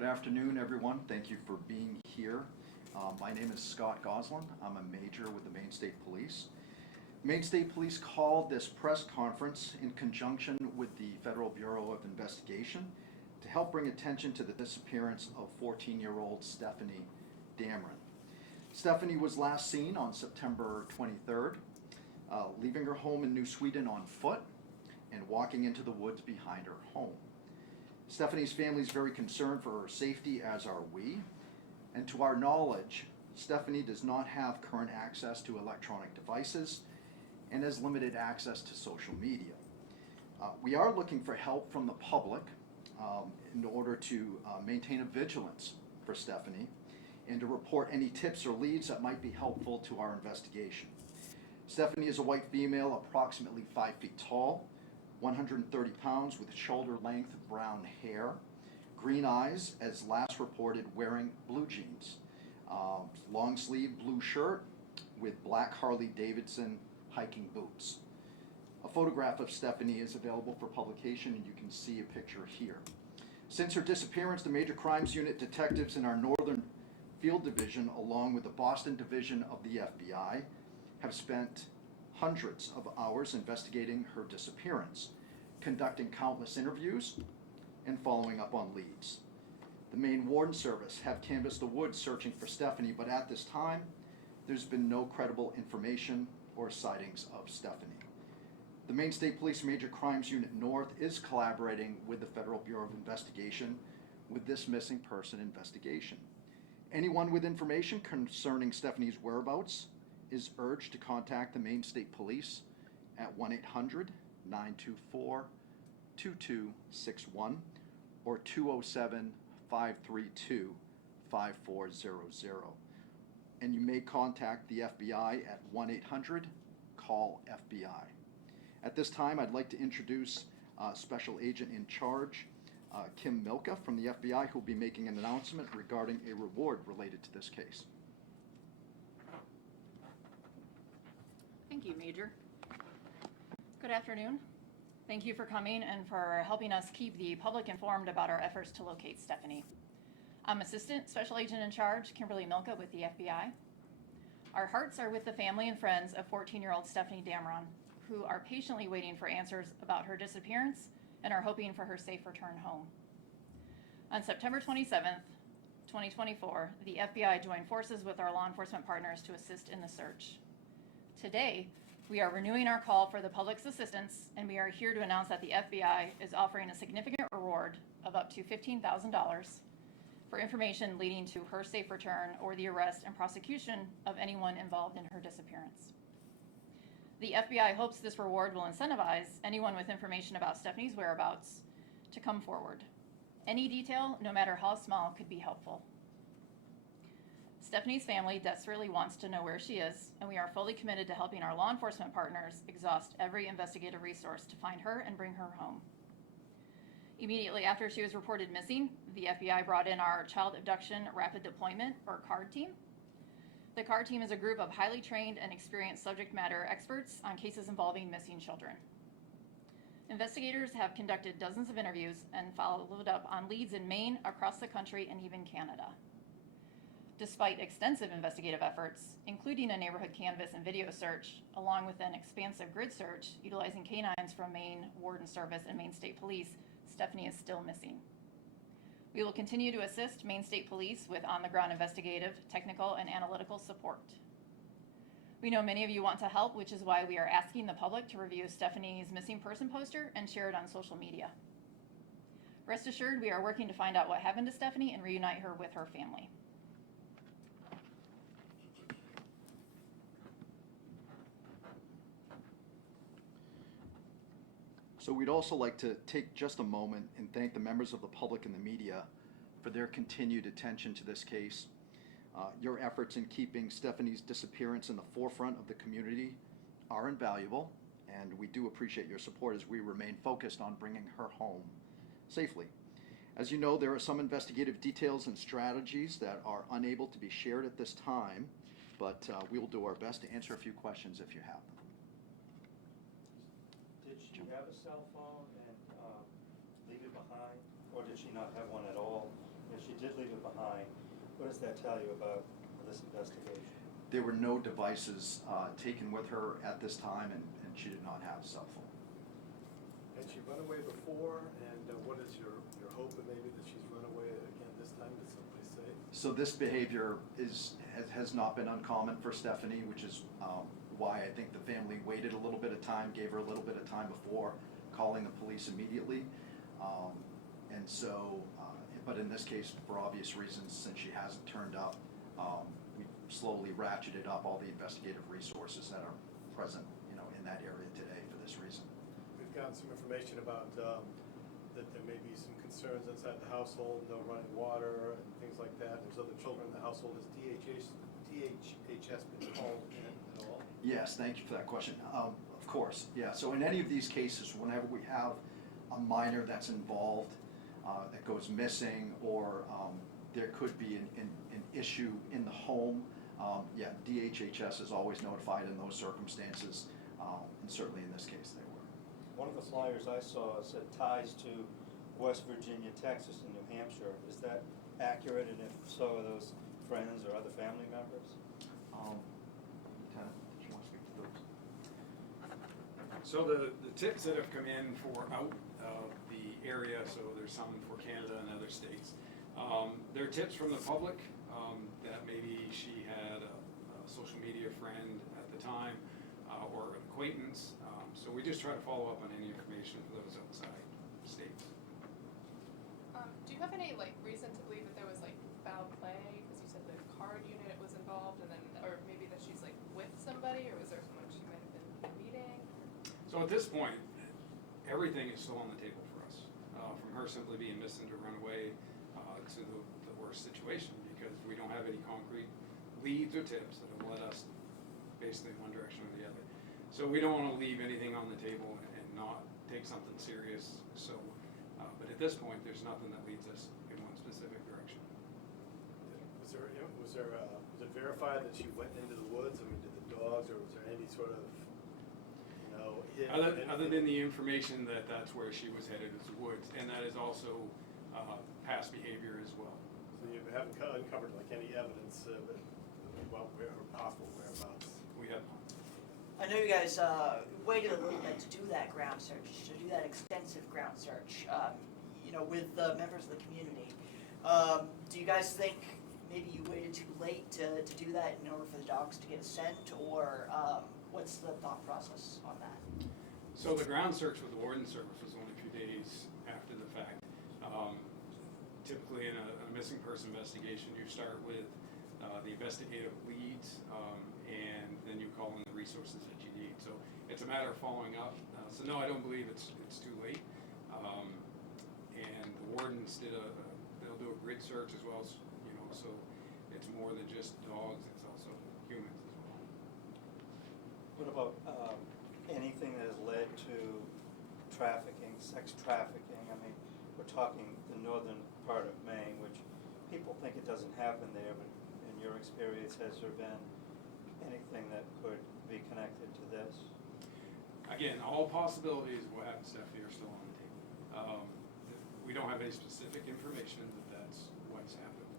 Good afternoon, everyone. Thank you for being here. My name is Scott Goslin. I'm a major with the Maine State Police. Maine State Police called this press conference in conjunction with the Federal Bureau of Investigation to help bring attention to the disappearance of 14-year-old Stefanie Damron. Stefanie was last seen on September 23rd, leaving her home in New Sweden on foot and walking into the woods behind her home. Stefanie's family is very concerned for her safety, as are we. And to our knowledge, Stefanie does not have current access to electronic devices and has limited access to social media. We are looking for help from the public in order to maintain a vigilance for Stefanie and to report any tips or leads that might be helpful to our investigation. Stefanie is a white female, approximately 5 feet tall, 130 pounds, with shoulder-length brown hair, green eyes, as last reported wearing blue jeans, long-sleeve blue shirt with black Harley-Davidson hiking boots. A photograph of Stefanie is available for publication, and you can see a picture here. Since her disappearance, the Major Crimes Unit detectives in our Northern Field Division, along with the Boston Division of the FBI, have spent hundreds of hours investigating her disappearance, conducting countless interviews, and following up on leads. The Maine Warden Service have canvassed the woods searching for Stefanie, but at this time, there's been no credible information or sightings of Stefanie. The Maine State Police Major Crimes Unit North is collaborating with the Federal Bureau of Investigation with this missing person investigation. Anyone with information concerning Stefanie's whereabouts is urged to contact the Maine State Police at 1-800-924-2261 or 207-532-5400. And you may contact the FBI at 1-800-CALL-FBI. At this time, I'd like to introduce Special Agent in Charge, Kim Milka from the FBI, who will be making an announcement regarding a reward related to this case. Thank you, Major. Good afternoon. Thank you for coming and for helping us keep the public informed about our efforts to locate Stefanie. I'm Assistant Special Agent in Charge, Kimberly Milka with the FBI. Our hearts are with the family and friends of 14-year-old Stefanie Damron, who are patiently waiting for answers about her disappearance and are hoping for her safe return home. On September 27th, 2024, the FBI joined forces with our law enforcement partners to assist in the search. Today, we are renewing our call for the public's assistance, and we are here to announce that the FBI is offering a significant reward of up to $15,000 for information leading to her safe return or the arrest and prosecution of anyone involved in her disappearance. The FBI hopes this reward will incentivize anyone with information about Stefanie's whereabouts to come forward. Any detail, no matter how small, could be helpful. Stefanie's family desperately wants to know where she is, and we are fully committed to helping our law enforcement partners exhaust every investigative resource to find her and bring her home. Immediately after she was reported missing, the FBI brought in our Child Abduction Rapid Deployment, or CARD team. The CARD team is a group of highly trained and experienced subject matter experts on cases involving missing children. Investigators have conducted dozens of interviews and followed up on leads in Maine, across the country, and even Canada. Despite extensive investigative efforts, including a neighborhood canvass and video search, along with an expansive grid search utilizing canines from Maine Warden Service and Maine State Police, Stefanie is still missing. We will continue to assist Maine State Police with on-the-ground investigative, technical, and analytical support. We know many of you want to help, which is why we are asking the public to review Stefanie's missing person poster and share it on social media. Rest assured, we are working to find out what happened to Stefanie and reunite her with her family. So we'd also like to take just a moment and thank the members of the public and the media for their continued attention to this case. Your efforts in keeping Stefanie's disappearance in the forefront of the community are invaluable, and we do appreciate your support as we remain focused on bringing her home safely. As you know, there are some investigative details and strategies that are unable to be shared at this time, but we will do our best to answer a few questions if you have them. Did she have a cell phone and leave it behind, or did she not have one at all? she did leave it behind. What does that tell you about this investigation? There were no devices taken with her at this time, and she did not have a cell phone. Had she run away before, and what is your hope that maybe that she's run away again this time? Did somebody say? So this behavior has not been uncommon for Stefanie, which is why I think the family waited a little bit of time, gave her a little bit of time before calling the police immediately. And so, but in this case, for obvious reasons, since she hasn't turned up, we slowly ratcheted up all the investigative resources that are present, in that area today for this reason. We've gotten some information about that there may be some concerns inside the household, no running water and things like that. There's other children in the household. Has DHHS been called in at all? Yes, thank you for that question. Of course, yeah. So in any of these cases, whenever we have a minor that's involved, that goes missing, or there could be an issue in the home, DHHS is always notified in those circumstances, and certainly in this case they were. One of the flyers I saw said ties to West Virginia, Texas, and New Hampshire. Is that accurate? And if so, are those friends or other family members? Lieutenant, did you want to speak to those? So the tips that have come in for out of the area, so there's some for Canada and other states, they're tips from the public that maybe she had a social media friend at the time or an acquaintance. So we just try to follow up on any information for those outside states. Do you have any reason to believe that there was foul play? Because you said the card unit was involved, and then, or maybe that she's with somebody, or was there someone she might have been meeting? So at this point, everything is still on the table for us. From her simply being missing to run away to the worst situation, because we don't have any concrete leads or tips that have led us basically one direction or the other. So we don't want to leave anything on the table and not take something serious. So, but at this point, there's nothing that leads us in one specific direction. Was it verified that she went into the woods? I mean, did the dogs, or was there any sort of hit? Other than the information that that's where she was headed is the woods, and that is also past behavior as well. So you haven't uncovered any evidence about her possible whereabouts? We have. I know you guys waited a little bit to do that ground search, to do that extensive ground search, with members of the community. Do you guys think maybe you waited too late to do that in order for the dogs to get a scent, or what's the thought process on that? So the ground search with the Warden Service was only a few days after the fact. Typically in a missing person investigation, you start with the investigative leads, and then you call in the resources that you need. So it's a matter of following up. So no, I don't believe it's too late. And the wardens they'll do a grid search as well as, so it's more than just dogs, it's also humans as well. What about anything that has led to trafficking, sex trafficking? I mean, we're talking the northern part of Maine, which people think it doesn't happen there, but in your experience, has there been anything that could be connected to this? Again, all possibilities of what happened to Stefanie are still on the table. We don't have any specific information that that's what's happened,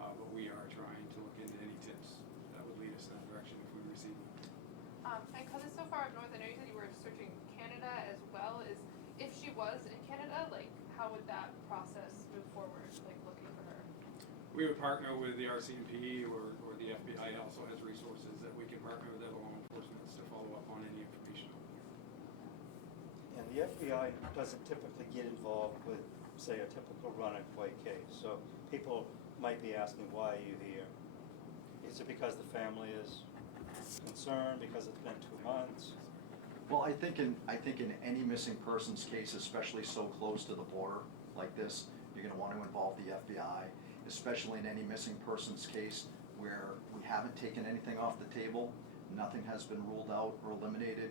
but we are trying to look into any tips that would lead us in that direction if we receive them. And because it's so far up north, I know you said you were searching Canada as well. If she was in Canada, how would that process move forward, looking for her? We would partner with the RCMP or the FBI also has resources that we can partner with other law enforcement to follow up on any information. And the FBI doesn't typically get involved with, say, a typical run-and-away case. So people might be asking, why are you here? Is it because the family is concerned, because it's been 2 months? Well, I think in any missing persons case, especially so close to the border like this, you're going to want to involve the FBI, especially in any missing persons case where we haven't taken anything off the table, nothing has been ruled out or eliminated.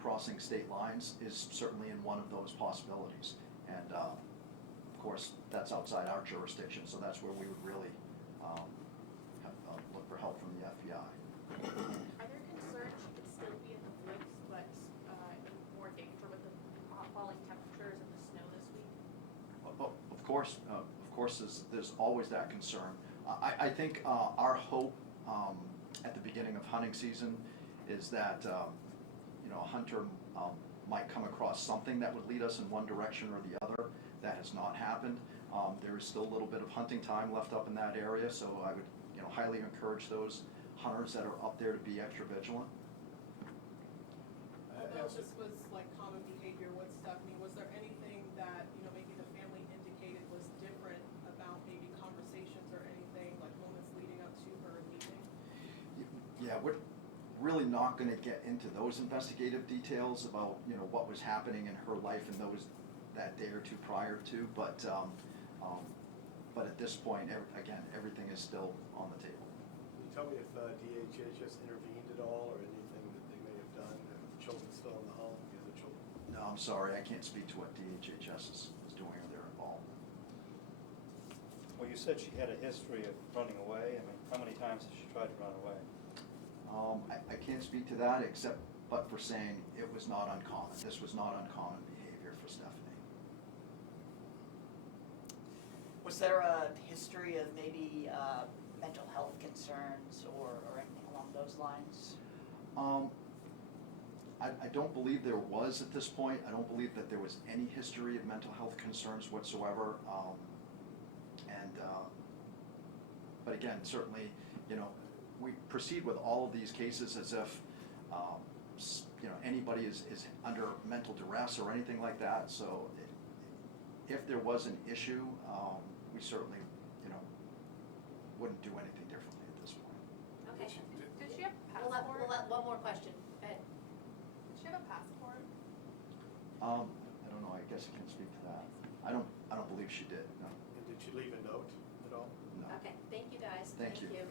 Crossing state lines is certainly in one of those possibilities, and of course that's outside our jurisdiction, so that's where we would really look for help from the FBI. Are there concerns she could still be in the woods, but in more danger with the falling temperatures and the snow this week? Of course, course, there's always that concern. I think our hope at the beginning of hunting season is that, you know, a hunter might come across something that would lead us in one direction or the other. That has not happened. There is still a little bit of hunting time left up in that area, so I would, you know, highly encourage those hunters that are up there to be extra vigilant. Although this was like common behavior with Stephanie, was there anything that, you know, maybe the family indicated was different about maybe conversations or anything, like moments leading up to her leaving? Yeah, we're really not gonna get into those investigative details about, you know, what was happening in her life in that day or two prior to, but at this point, again, everything is still on the table. Can you tell me if DHHS intervened at all, or anything that they may have done, if the children's still in the home, the other children? No, I'm sorry, I can't speak to what DHHS is doing or they're involved. Well, you said she had a history of running away. I mean, how many times has she tried to run away? I can't speak to that but for saying it was not uncommon. This was not uncommon behavior for Stephanie. Was there a history of maybe mental health concerns or anything along those lines? I don't believe there was at this point. I don't believe that there was any history of mental health concerns whatsoever. But again, certainly, you know, we proceed with all of these cases as if, you know, anybody is under mental duress or anything like that. So if there was an issue, we certainly, you know, wouldn't do anything differently at this point. Okay. Did she have a We'll passport? let one more question. Ed. Did she have a passport? I don't know. I guess I can't speak to that. I don't believe she did. No. And did she leave a note at all? No. Okay, thank you guys. Thank you. you.